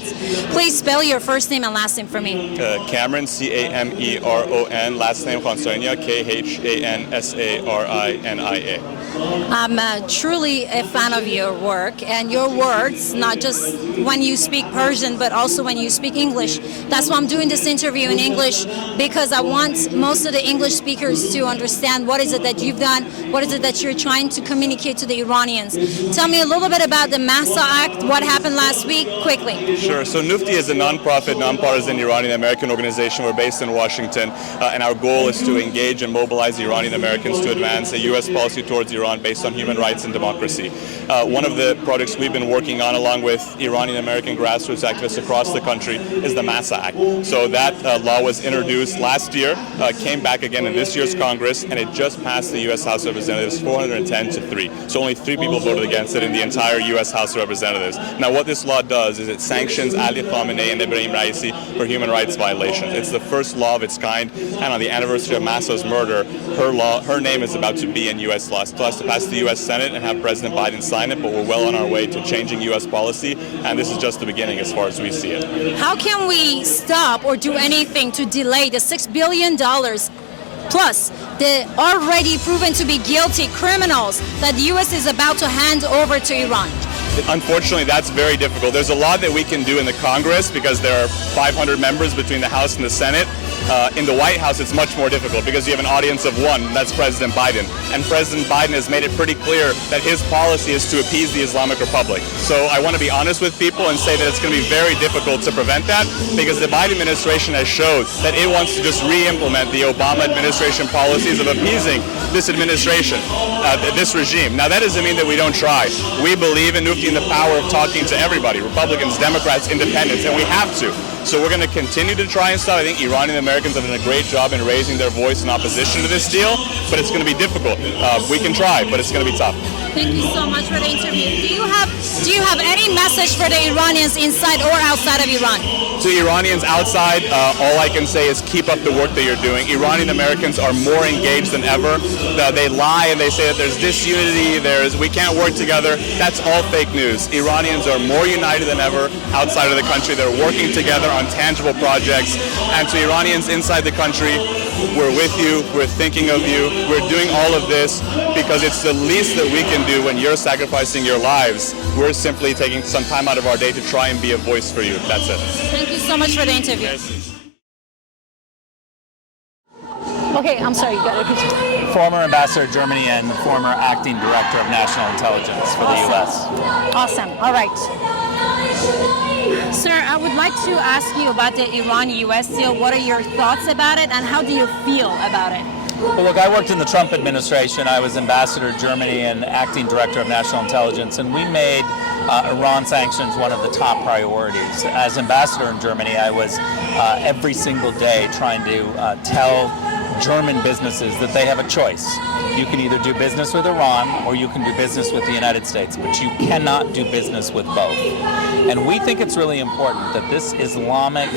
States. Please spell your first name and last name for me. Cameron, Cameron, last name Khansarinia, Khansarinia. I'm truly a fan of your work and your words, not just when you speak Persian, but also when you speak English. That's why I'm doing this interview in English, because I want most of the English speakers to understand what is it that you've done, what is it that you're trying to communicate to the Iranians. Tell me a little bit about the Mahsa Act, what happened last week, quickly. Sure. So Nufti is a non-profit, non-partisan Iranian-American organization. We're based in Washington, and our goal is to engage and mobilize Iranian-Americans to advance a U.S. policy towards Iran based on human rights and democracy. One of the projects we've been working on, along with Iranian-American grassroots activists across the country, is the Mahsa Act. So that law was introduced last year, came back again in this year's Congress, and it just passed the U.S. House of Representatives 410-3. So only 3 people voted against it in the entire U.S. House of Representatives. Now, what this law does is it sanctions Ali Khamenei and Ibrahim Raisi for human rights violations. It's the first law of its kind, and on the anniversary of Mahsa's murder, her name is about to be in U.S. law. It still has to pass the U.S. Senate and have President Biden sign it, but we're well on our way to changing U.S. policy, and this is just the beginning as far as we see it. How can we stop or do anything to delay the $6 billion plus the already proven to be guilty criminals that the U.S. is about to hand over to Iran? Unfortunately, that's very difficult. There's a lot that we can do in the Congress because there are 500 members between the House and the Senate. In the White House, it's much more difficult because you have an audience of one, and that's President Biden. And President Biden has made it pretty clear that his policy is to appease the Islamic Republic. So I want to be honest with people and say that it's going to be very difficult to prevent that because the Biden administration has showed that it wants to just re-implement the Obama administration policies of appeasing this administration, this regime. Now, that doesn't mean that we don't try. We believe in Nufti and the power of talking to everybody, Republicans, Democrats, independents, and we have to. So we're going to continue to try and stop. I think Iranian Americans have done a great job in raising their voice in opposition to this deal, but it's going to be difficult. We can try, but it's going to be tough. Thank you so much for the interview. Do you have any message for the Iranians inside or outside of Iran? To Iranians outside, all I can say is keep up the work that you're doing. Iranian Americans are more engaged than ever. They lie and they say that there's disunity, we can't work together. That's all fake news. Iranians are more united than ever outside of the country. They're working together on tangible projects. And to Iranians inside the country, we're with you, we're thinking of you, we're doing all of this because it's the least that we can do when you're sacrificing your lives. We're simply taking some time out of our day to try and be a voice for you. That's it. Thank you so much for the interview. Okay, I'm sorry, you got to repeat. Former Ambassador to Germany and former Acting Director of National Intelligence for the U.S. Awesome. All right. Sir, I would like to ask you about the Iran-U.S. deal. What are your thoughts about it, and how do you feel about it? Well, look, I worked in the Trump administration. I was Ambassador to Germany and Acting Director of National Intelligence, and we made Iran sanctions one of the top priorities. As Ambassador in Germany, I was every single day trying to tell German businesses that they have a choice. You can either do business with Iran or you can do business with the United States, but you cannot do business with both. And we think it's really important that this Islamic,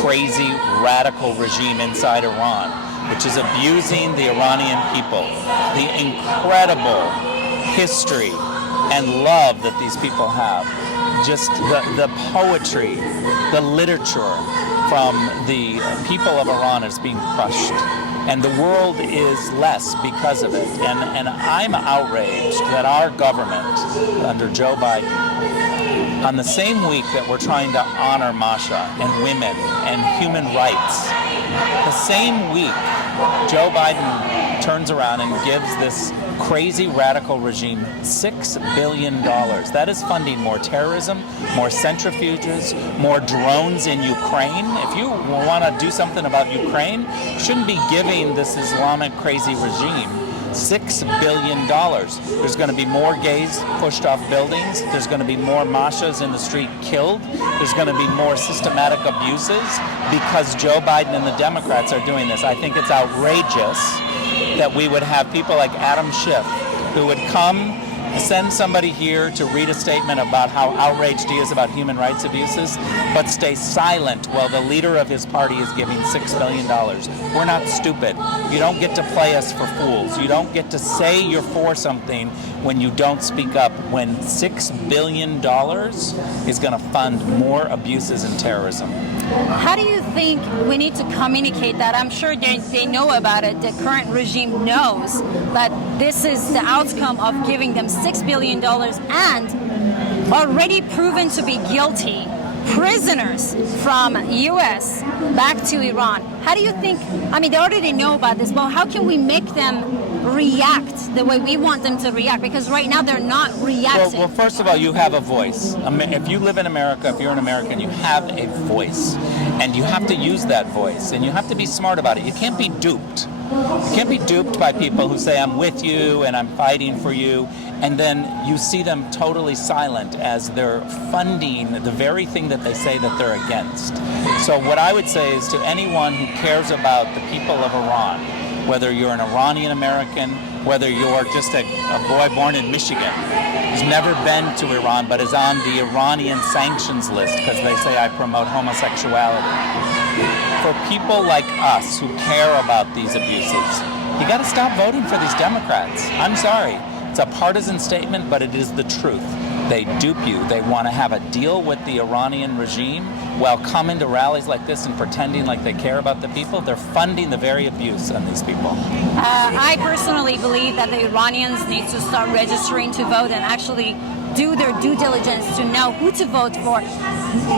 crazy, radical regime inside Iran, which is abusing the Iranian people, the incredible history and love that these people have, just the poetry, the literature from the people of Iran is being crushed. And the world is less because of it. And I'm outraged that our government, under Joe Biden, on the same week that we're trying to honor Mahsa and women and human rights, the same week Joe Biden turns around and gives this crazy radical regime $6 billion. That is funding more terrorism, more centrifuges, more drones in Ukraine. If you want to do something about Ukraine, you shouldn't be giving this Islamic crazy regime $6 billion. There's going to be more gays pushed off buildings. There's going to be more Mahsas in the street killed. There's going to be more systematic abuses because Joe Biden and the Democrats are doing this. I think it's outrageous that we would have people like Adam Schiff who would come send somebody here to read a statement about how outraged he is about human rights abuses, but stay silent while the leader of his party is giving $6 billion. We're not stupid. You don't get to play us for fools. You don't get to say you're for something when you don't speak up, when $6 billion is going to fund more abuses and terrorism. How do you think we need to communicate that? I'm sure they know about it. The current regime knows that this is the outcome of giving them $6 billion and already proven to be guilty prisoners from U.S. back to Iran. How do you think, I mean, they already know about this, but how can we make them react the way we want them to react? Because right now they're not reacting. Well, first of all, you have a voice. If you live in America, if you're an American, you have a voice. And you have to use that voice. And you have to be smart about it. You can't be duped. You can't be duped by people who say, I'm with you and I'm fighting for you. And then you see them totally silent as they're funding the very thing that they say that they're against. So what I would say is to anyone who cares about the people of Iran, whether you're an Iranian American, whether you're just a boy born in Michigan, who's never been to Iran but is on the Iranian sanctions list because they say I promote homosexuality. For people like us who care about these abuses, you got to stop voting for these Democrats. I'm sorry. It's a partisan statement, but it is the truth. They dupe you. They want to have a deal with the Iranian regime while coming to rallies like this and pretending like they care about the people. They're funding the very abuse on these people. I personally believe that the Iranians need to start registering to vote and actually do their due diligence to know who to vote for,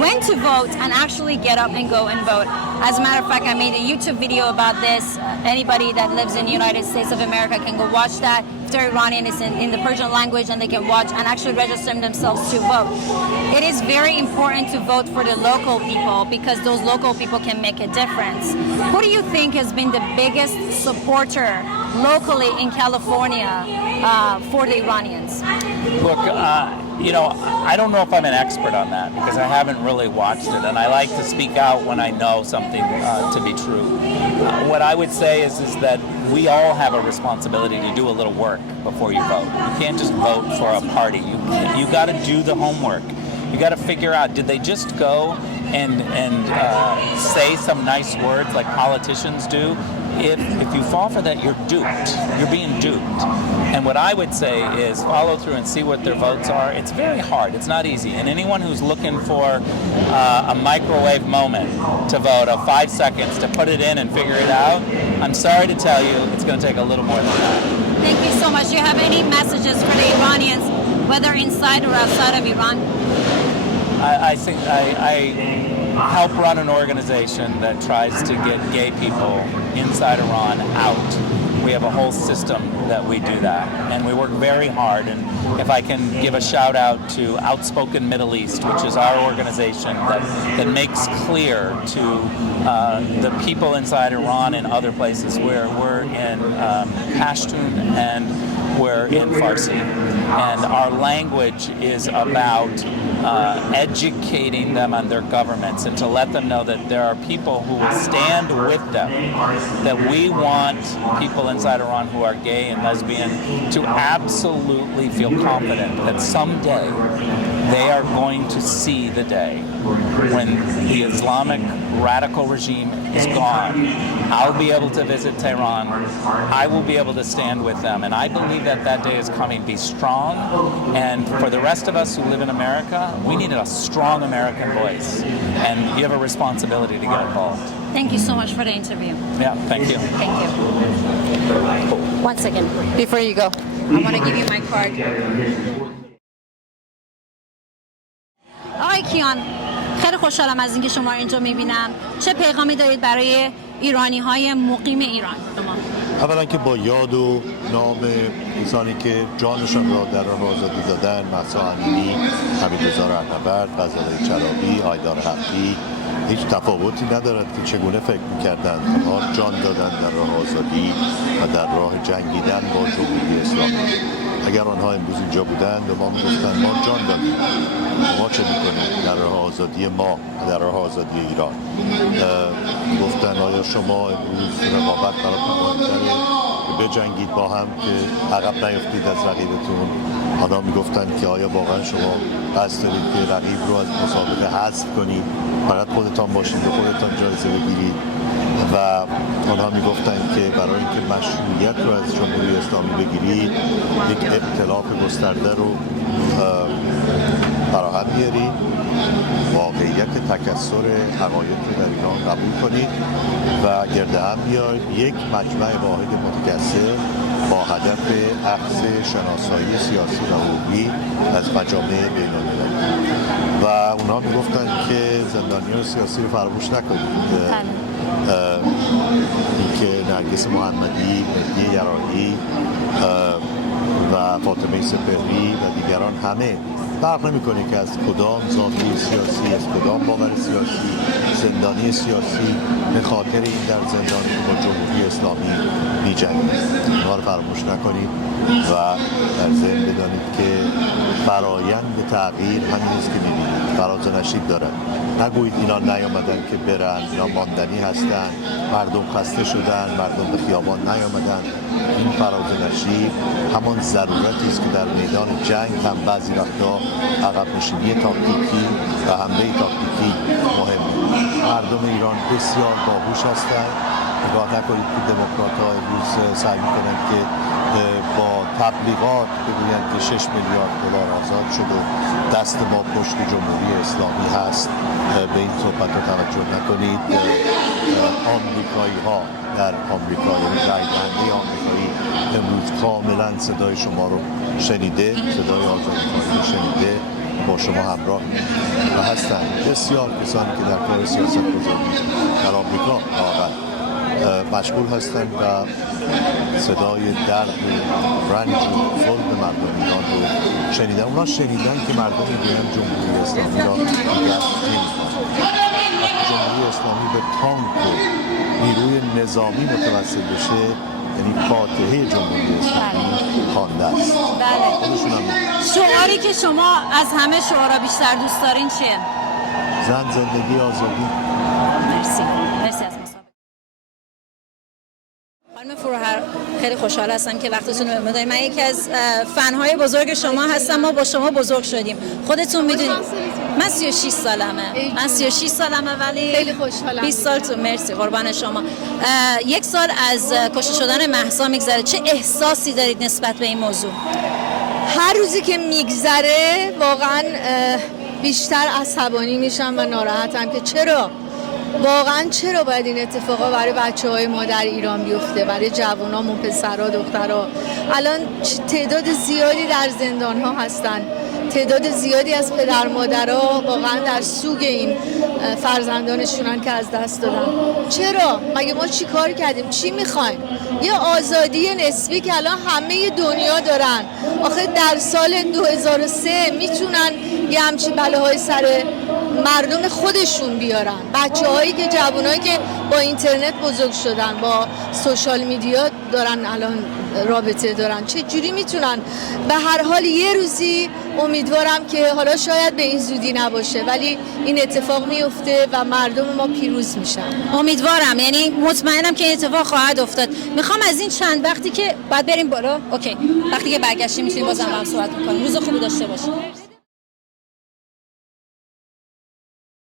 when to vote, and actually get up and go and vote. As a matter of fact, I made a YouTube video about this. Anybody that lives in the United States of America can go watch that. If they're Iranian, it's in the Persian language, and they can watch and actually register themselves to vote. It is very important to vote for the local people because those local people can make a difference. Who do you think has been the biggest supporter locally in California for the Iranians? Look, I don't know if I'm an expert on that because I haven't really watched it, and I like to speak out when I know something to be true. What I would say is that we all have a responsibility to do a little work before you vote. You can't just vote for a party. You got to do the homework. You got to figure out, did they just go and say some nice words like politicians do? If you fall for that, you're duped. You're being duped. And what I would say is follow through and see what their votes are. It's very hard. It's not easy. And anyone who's looking for a microwave moment to vote of 5 seconds to put it in and figure it out, I'm sorry to tell you, it's going to take a little more than that. Thank you so much. Do you have any messages for the Iranians, whether inside or outside of Iran? I think I help run an organization that tries to get gay people inside Iran out. We have a whole system that we do that, and we work very hard. And if I can give a shout out to Outspoken Middle East, which is our organization that makes clear to the people inside Iran and other places where we're in Pashtun and we're in Farsi. And our language is about educating them on their governments and to let them know that there are people who will stand with them, that we want people inside Iran who are gay and lesbian to absolutely feel confident that someday they are going to see the day when the Islamic radical regime is gone. I'll be able to visit Tehran. I will be able to stand with them. And I believe that that day is coming. Be strong. And for the rest of us who live in America, we need a strong American voice. And you have a responsibility to get involved. Thank you so much for the interview. Yeah, thank you. Thank you. 1 second before you go. I want to give you my card. آقای کیان، خیلی خوشحالم از اینکه شما اینجا میبینم. چه پیغامی دارید برای ایرانی‌های مقیم ایران؟ اولا که با یاد و نام کسانی که جانشان را در راه آزادی دادن، محسا امینی، حمیدرضا رهنورد، غزاله چرابی، حیدر حقی، هیچ تفاوتی ندارد که چگونه فکر می‌کردند آنها جان دادن در راه آزادی و در راه جنگیدن با جمهوری اسلامی. اگر آنها امروز اینجا بودند و ما می‌گفتند ما جان دادیم، ما چه می‌کنیم در راه آزادی ما، در راه آزادی ایران؟ گفتن آیا شما امروز رقابت براتون مهم‌تره بجنگید با هم که عقب نیفتید از رقیبتون، آنها میگفتن که آیا واقعا شما قصد دارید که رقیب رو از مسابقه حذف کنید، فقط خودتان باشید و خودتان جایزه بگیرید؟ و آنها میگفتن که برای اینکه مشروعیت رو از جمهوری اسلامی بگیرید یک ائتلاف گسترده رو فراهم بیارید، واقعیت تکثر حقایق رو در ایران قبول کنید و گرد هم بیاید یک مجمع واحد متکثر با هدف اخذ شناسایی سیاسی و حقوقی از مجامع بین‌المللی. و اونها میگفتن که زندانیان سیاسی رو فراموش نکنید. اینکه نرگس محمدی، مهدی یراحی و فاطمه سپهری و دیگران همه فرق نمی‌کنه که از کدام زاویه سیاسی، از کدام باور سیاسی، زندانی سیاسی به خاطر این در زندان با جمهوری اسلامی می‌جنگند. اینها رو فراموش نکنید و در ذهن بدانید که فرایند تغییر همین است که می‌بینید، فراز و نشیب دارد. نگویید اینا نیامدن که برن، اینا ماندنی هستن، مردم خسته شدن، مردم به خیابان نیامدن. این فراز و نشیب همان ضرورتی است که در میدان جنگ هم بعضی وقتا عقب نشینی تاکتیکی و حمله تاکتیکی مهمه. مردم ایران بسیار باهوش هستند. نگاه نکنید که دموکرات‌ها امروز سعی می‌کنند که با تبلیغات بگویند که 6 میلیارد دلار آزاد شد و دست ما پشت جمهوری اسلامی هست. به این صحبت‌ها توجه نکنید. آمریکایی‌ها در آمریکا، یعنی رای دهنده آمریکایی امروز کاملا صدای شما رو شنیده، صدای آزادی‌خواهی رو شنیده، با شما همراه و هستند. بسیار کسانی که در کار سیاست گذاری در آمریکا واقعا مشغول هستند و صدای درد و رنج و ظلم مردم ایران رو شنیدن. اونا شنیدن که مردم میگویند جمهوری اسلامی را دیگر نمی‌خواهند. وقتی جمهوری اسلامی به تانک و نیروی نظامی متوسل بشه، یعنی فاتحه جمهوری اسلامی خوانده است. شعاری که شما از همه شعارها بیشتر دوست دارین چیه؟ زن، زندگی، آزادی. مرسی از مسابقه. خانم فروهر، خیلی خوشحال هستم که وقتتون رو بدید. من یکی از فن‌های بزرگ شما هستم. ما با شما بزرگ شدیم. خودتون میدونید. من 36 سالمه ولی خیلی خوشحالم. 20 سالتون. مرسی، قربان شما. یک سال از کشته شدن مهسا میگذره. چه احساسی دارید نسبت به این موضوع؟ هر روزی که میگذره واقعا بیشتر عصبانی میشم و ناراحتم که چرا باید این اتفاقا برای بچه‌های ما در ایران بیفته، برای جوانامون، پسرها، دخترها. الان تعداد زیادی در زندان‌ها هستن، تعداد زیادی از پدر مادرها واقعا در سوگ این فرزندانشونن که از دست دادن. چرا؟ مگه ما چی کار کردیم؟ چی میخوایم؟ یه آزادی نسبی که الان همه دنیا دارن. آخه در سال 2003 میتونن یه همچین بلاهای سر مردم خودشون بیارن. بچه‌هایی که جوانایی که با اینترنت بزرگ شدن، با سوشال میدیا دارن الان رابطه دارن، چه جوری میتونن؟ به هر حال یه روزی امیدوارم که حالا شاید به این زودی نباشه ولی این اتفاق میفته و مردم ما پیروز میشن. امیدوارم، یعنی مطمئنم که این اتفاق خواهد افتاد. میخوام از این چند وقتی که بعد بریم بالا، اوکی، وقتی که برگشتیم میتونیم بازم هم صحبت کنیم. روز خوبی داشته باشید.